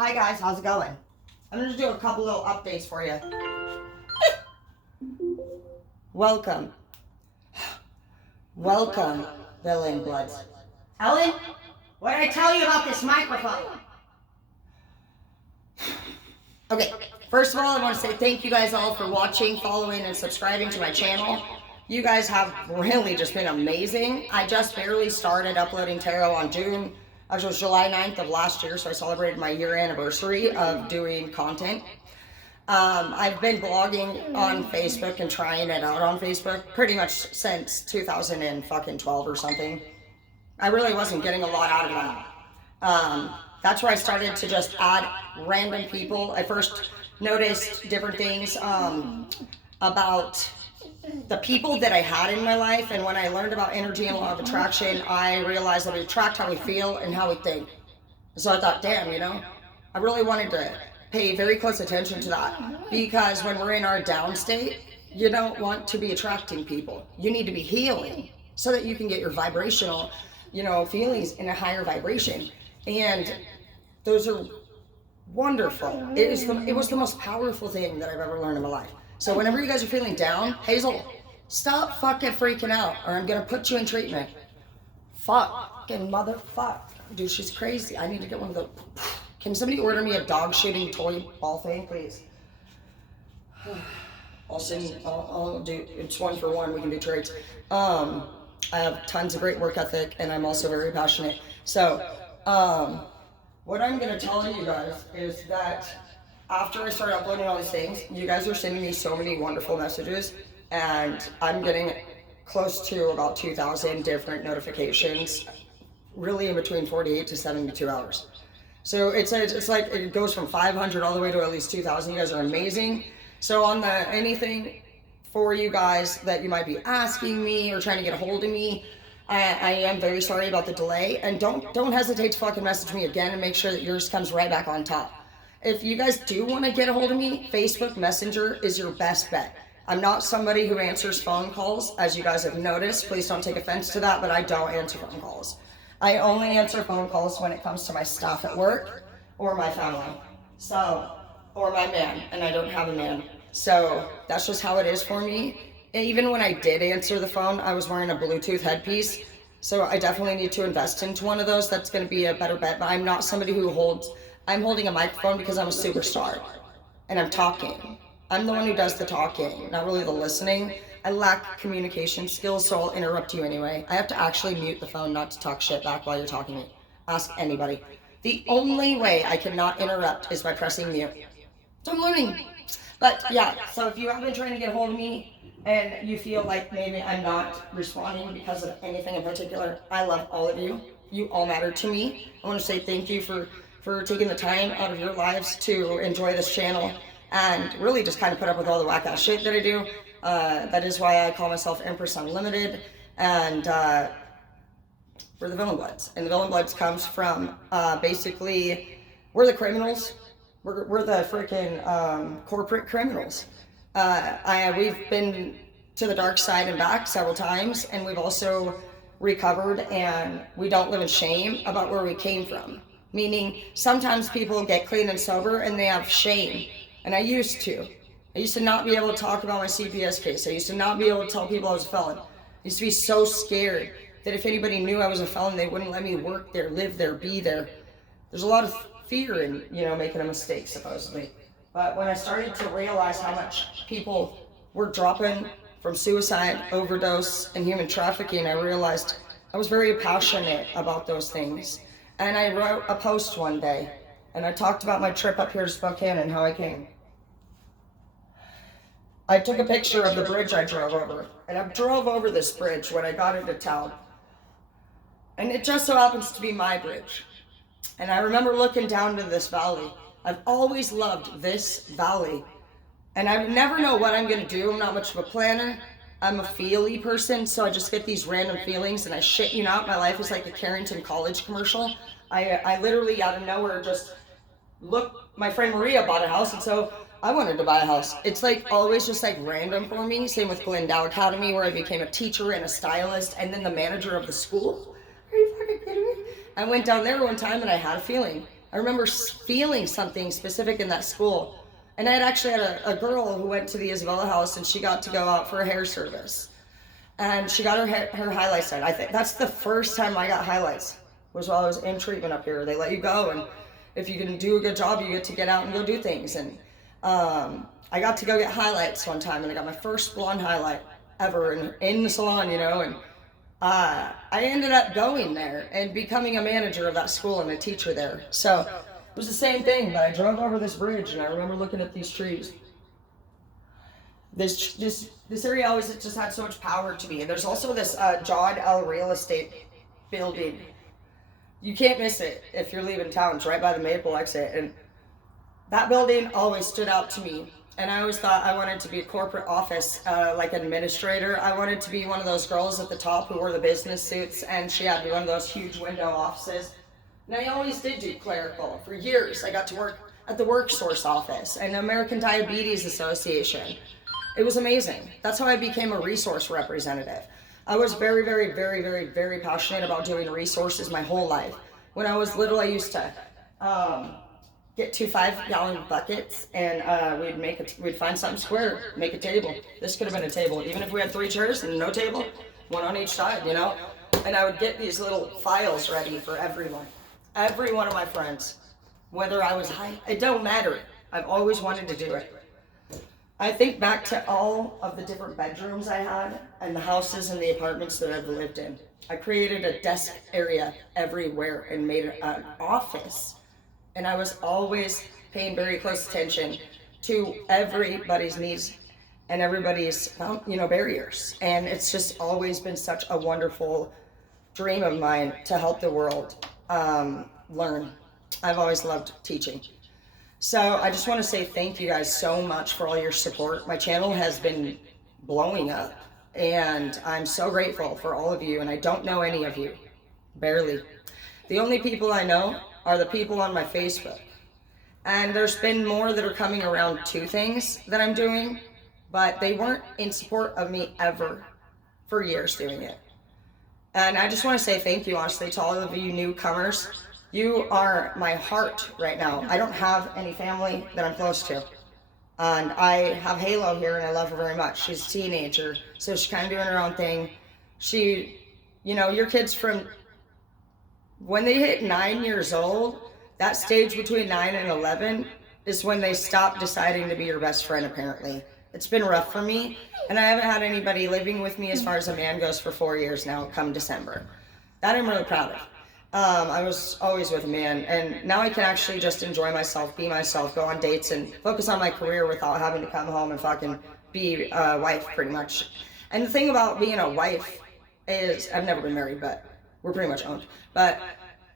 Hi guys, how's it going? I'm gonna do a couple little updates for you. Welcome. Welcome, Villain Bloods. Ellen, what did I tell you about this microphone? Okay, first of all, I want to say thank you guys all for watching, following, and subscribing to my channel. You guys have really just been amazing. I just barely started uploading tarot on July 9th of last year, so I celebrated my year anniversary of doing content. I've been blogging on Facebook and trying it out on Facebook pretty much since 2012 or something. I really wasn't getting a lot out of that. That's where I started to just add random people. I first noticed different things about the people that I had in my life, and when I learned about energy and law of attraction, I realized that we attract how we feel and how we think. So I thought, damn, I really wanted to pay very close attention to that, because when we're in our down state, you don't want to be attracting people. You need to be healing so that you can get your vibrational, feelings in a higher vibration. And those are wonderful. It was the most powerful thing that I've ever learned in my life. So whenever you guys are feeling down, Hazel, stop fucking freaking out, or I'm gonna put you in treatment. Fucking motherfuck. Dude, she's crazy. I need to get one of the... Can somebody order me a dog shitting toy ball thing, please? I'll do, it's 1 for 1, we can do trades. I have tons of great work ethic, and I'm also very passionate. So, what I'm gonna tell you guys is that after I started uploading all these things, you guys are sending me so many wonderful messages, and I'm getting close to about 2,000 different notifications, really in between 48 to 72 hours. So it's like it goes from 500 all the way to at least 2,000. You guys are amazing. So on anything for you guys that you might be asking me or trying to get a hold of me, I am very sorry about the delay, and don't hesitate to fucking message me again and make sure that yours comes right back on top. If you guys do want to get a hold of me, Facebook Messenger is your best bet. I'm not somebody who answers phone calls, as you guys have noticed. Please don't take offense to that, but I don't answer phone calls. I only answer phone calls when it comes to my staff at work or my family. Or my man, and I don't have a man. So that's just how it is for me. And even when I did answer the phone, I was wearing a Bluetooth headpiece. So I definitely need to invest into one of those. That's going to be a better bet. But I'm not somebody who I'm holding a microphone because I'm a superstar and I'm talking. I'm the one who does the talking, not really the listening. I lack communication skills, so I'll interrupt you anyway. I have to actually mute the phone not to talk shit back while you're talking to me. Ask anybody. The only way I cannot interrupt is by pressing mute. So I'm learning. But yeah, so if you have been trying to get a hold of me and you feel like maybe I'm not responding because of anything in particular, I love all of you. You all matter to me. I want to say thank you for taking the time out of your lives to enjoy this channel and really just kind of put up with all the whack-ass shit that I do. That is why I call myself Empress Unlimited, and we're the Villain Bloods. And the Villain Bloods comes from basically, we're the criminals. We're the freaking corporate criminals. We've been to the dark side and back several times, and we've also recovered, and we don't live in shame about where we came from. Meaning, sometimes people get clean and sober and they have shame. And I used to not be able to talk about my CPS case. I used to not be able to tell people I was a felon. I used to be so scared that if anybody knew I was a felon, they wouldn't let me work there, live there, be there. There's a lot of fear in, making a mistake, supposedly. But when I started to realize how much people were dropping from suicide, overdose, and human trafficking, I realized I was very passionate about those things. And I wrote a post one day, and I talked about my trip up here to Spokane and how I came. I took a picture of the bridge I drove over, and I drove over this bridge when I got into town. And it just so happens to be my bridge. And I remember looking down to this valley. I've always loved this valley. And I never know what I'm gonna do. I'm not much of a planner. I'm a feely person, so I just get these random feelings, and I shit you not, my life is like a Carrington College commercial. I literally out of nowhere just my friend Maria bought a house, and so I wanted to buy a house. It's like always just like random for me. Same with Glendale Academy, where I became a teacher and a stylist and then the manager of the school. Are you fucking kidding me? I went down there one time and I had a feeling. I remember feeling something specific in that school. And I had actually had a girl who went to the Isabella house, and she got to go out for a hair service. And she got her highlights done. I think that's the first time I got highlights, was while I was in treatment up here. They let you go, and if you can do a good job, you get to get out and go do things. And I got to go get highlights one time, and I got my first blonde highlight ever in the salon, you know. And I ended up going there and becoming a manager of that school and a teacher there. So it was the same thing, but I drove over this bridge, and I remember looking at these trees. This area always just had so much power to me. And there's also this Jod L real estate building. You can't miss it if you're leaving town. It's right by the Maple exit. And that building always stood out to me. And I always thought I wanted to be a corporate office, like administrator. I wanted to be one of those girls at the top who wore the business suits, and she had one of those huge window offices. And I always did do clerical. For years, I got to work at the WorkSource office and the American Diabetes Association. It was amazing. That's how I became a resource representative. I was very, very, very, very, very passionate about doing resources my whole life. When I was little, I used to get 2 5-gallon buckets, and we'd find something square, make a table. This could have been a table, even if we had 3 chairs and no table, one on each side, you know. And I would get these little files ready for everyone, every one of my friends, whether I was high. It don't matter. I've always wanted to do it. I think back to all of the different bedrooms I had and the houses and the apartments that I've lived in. I created a desk area everywhere and made it an office. And I was always paying very close attention to everybody's needs and everybody's, barriers. And it's just always been such a wonderful dream of mine to help the world learn. I've always loved teaching. So I just want to say thank you guys so much for all your support. My channel has been blowing up, and I'm so grateful for all of you, and I don't know any of you, barely. The only people I know are the people on my Facebook. And there's been more that are coming around to things that I'm doing, but they weren't in support of me ever for years doing it. And I just want to say thank you, honestly, to all of you newcomers. You are my heart right now. I don't have any family that I'm close to. And I have Halo here, and I love her very much. She's a teenager, so she's kind of doing her own thing. Your kids from when they hit 9 years old, that stage between 9 and 11 is when they stop deciding to be your best friend, apparently. It's been rough for me, and I haven't had anybody living with me as far as a man goes for 4 years now, come December. That I'm really proud of. I was always with a man, and now I can actually just enjoy myself, be myself, go on dates, and focus on my career without having to come home and fucking be a wife, pretty much. And the thing about being a wife is, I've never been married, but we're pretty much owned. But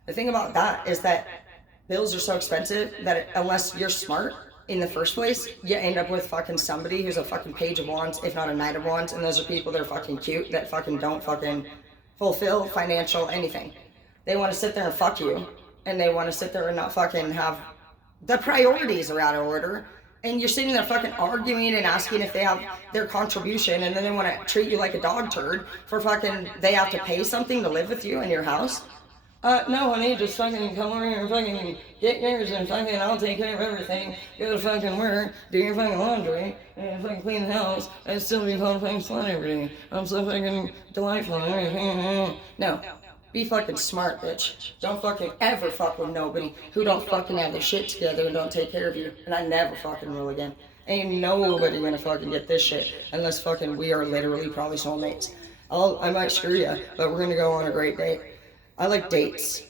the thing about that is that bills are so expensive that unless you're smart in the first place, you end up with fucking somebody who's a fucking page of wands, if not a knight of wands, and those are people that are fucking cute, that fucking don't fucking fulfill financial anything. They want to sit there and fuck you, and they want to sit there and not fucking have, the priorities are out of order, and you're sitting there fucking arguing and asking if they have their contribution, and then they want to treat you like a dog turd for fucking, they have to pay something to live with you in your house. No, honey, just fucking come over here and fucking get yours, and fucking I'll take care of everything. Go to fucking work, do your fucking laundry, and fucking clean the house, and still be called fucking slut every day. I'm so fucking delightful and everything. No. Be fucking smart, bitch. Don't fucking ever fuck with nobody who don't fucking have their shit together and don't take care of you. And I never fucking will again. Ain't nobody gonna fucking get this shit unless fucking we are literally probably soulmates. I might screw you, but we're gonna go on a great date. I like dates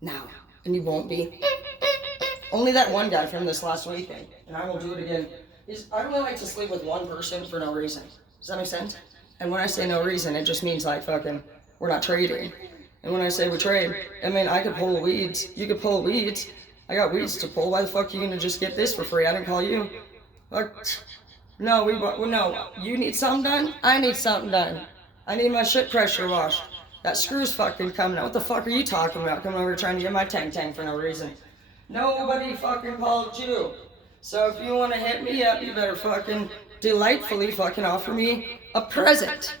now, and you won't be. Only that one guy from this last weekend, and I will do it again. I only like to sleep with one person for no reason. Does that make sense? And when I say no reason, it just means like fucking, we're not trading. And when I say we trade, I mean, I could pull weeds. You could pull weeds. I got weeds to pull. Why the fuck are you gonna just get this for free? I didn't call you. Fuck. No, no. You need something done? I need something done. I need my shit pressure washed. That screw's fucking coming out. What the fuck are you talking about? Coming over trying to get my tank for no reason. Nobody fucking called you. So if you wanna hit me up, you better fucking delightfully fucking offer me a present.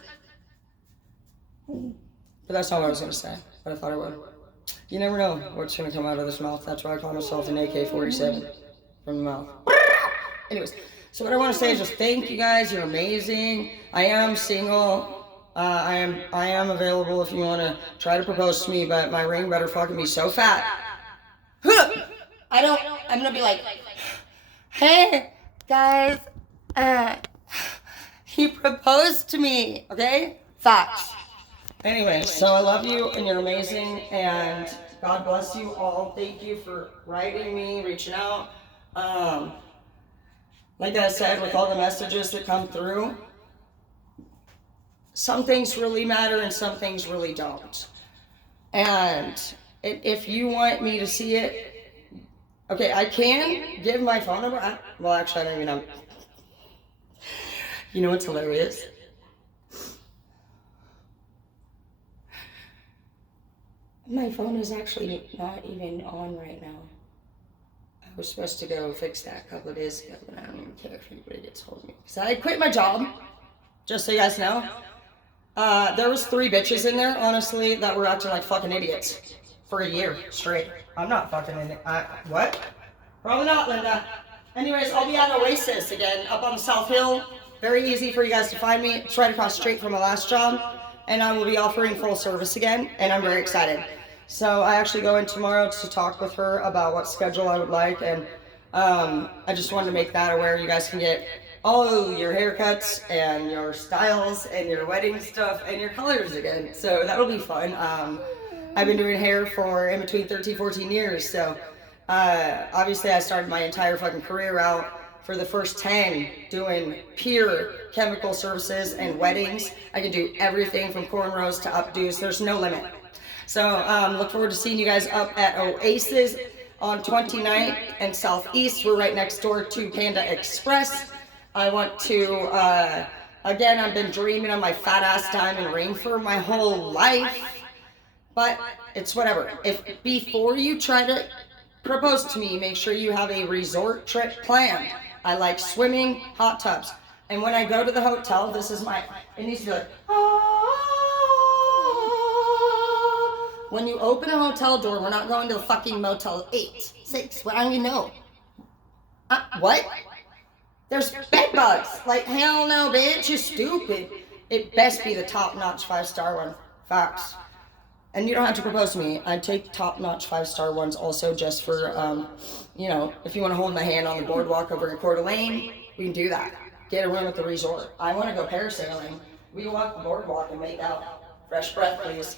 But that's not what I was gonna say, but I thought I would. You never know what's gonna come out of this mouth. That's why I call myself an AK-47 from the mouth. Anyways, so what I want to say is just thank you guys. You're amazing. I am single. I am available if you want to try to propose to me, but my ring better fucking be so fat. I'm gonna be like, hey guys, he proposed to me. Okay, facts. Anyway, so I love you and you're amazing, and God bless you all. Thank you for writing me, reaching out. Like I said, with all the messages that come through, some things really matter and some things really don't. And if you want me to see it, okay, I can give my phone number. Well, actually, I don't even know. You know what's hilarious? My phone is actually not even on right now. I was supposed to go fix that a couple of days ago, but I don't even care if anybody gets hold of me. Because I quit my job, just so you guys know. There was 3 bitches in there, honestly, that were acting like fucking idiots for a year straight. I'm not fucking in it. What? Probably not, Linda. Anyways, I'll be at Oasis again, up on the South Hill. Very easy for you guys to find me. It's right across the street from my last job. And I will be offering full service again, and I'm very excited. So I actually go in tomorrow to talk with her about what schedule I would like, and I just wanted to make that aware. You guys can get all your haircuts and your styles and your wedding stuff and your colors again. So that'll be fun. I've been doing hair for in between 13, 14 years. So obviously I started my entire fucking career out for the first 10 doing pure chemical services and weddings. I can do everything from cornrows to updos. There's no limit. So look forward to seeing you guys up at Oasis on 29th and Southeast. We're right next door to Panda Express. I want to, again, I've been dreaming of my fat ass diamond ring for my whole life, but it's whatever. If before you try to propose to me, make sure you have a resort trip planned. I like swimming, hot tubs. And when I go to the hotel, this is it needs to be like, when you open a hotel door, we're not going to the fucking Motel 8, 6, what, I don't even know. What? There's bed bugs. Like, hell no, bitch, you're stupid. It best be the top-notch 5-star one. Facts. And you don't have to propose to me. I take top-notch 5-star ones also just for, you know, if you want to hold my hand on the boardwalk over in Coeur d'Alene, we can do that. Get a room at the resort. I want to go parasailing. We walk the boardwalk and make out. Fresh breath, please.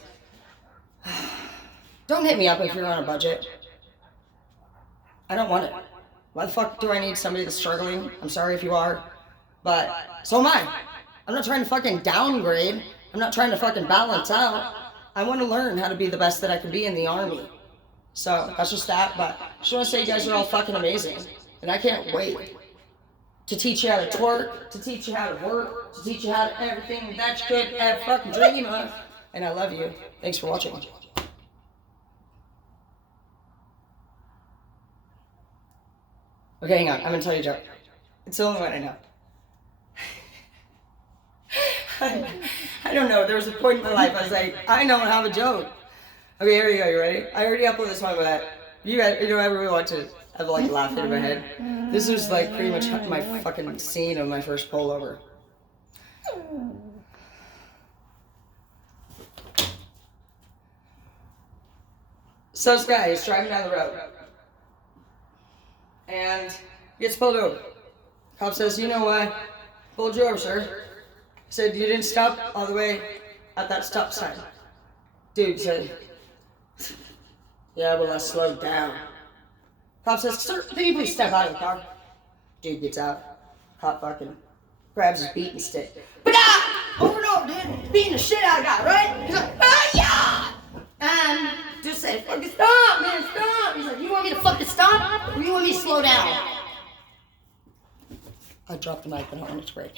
Don't hit me up if you're on a budget. I don't want it. Why the fuck do I need somebody that's struggling? I'm sorry if you are, but so am I. I'm not trying to fucking downgrade. I'm not trying to fucking balance out. I want to learn how to be the best that I can be in the Army. So that's just that, but I just want to say you guys are all fucking amazing. And I can't wait to teach you how to twerk, to teach you how to work, to teach you how to everything that you could ever fucking dream of. And I love you. Thanks for watching. Okay, hang on. I'm going to tell you a joke. It's the only one I know. I don't know. There was a point in my life I was like, I don't have a joke. Okay, here we go. You ready? I already uploaded this one, but you guys, you know, I really want to have like laughter in my head. This was like pretty much my fucking scene of my first pullover. So this guy is driving down the road and gets pulled over. Cop says, you know why? Pulled you over, sir. Said, you didn't stop all the way at that stop sign. Dude said, yeah, well, I slowed down. Cop says, sir, can you please step out of the car? Dude gets out. Cop fucking grabs his beating stick. Over and over, dude. Beating the shit out of the guy, right? He's like, yeah! And just said, fucking stop, man, stop. He's like, you want me to fucking stop? Or you want me to slow down? I dropped the mic, but I don't want it to break.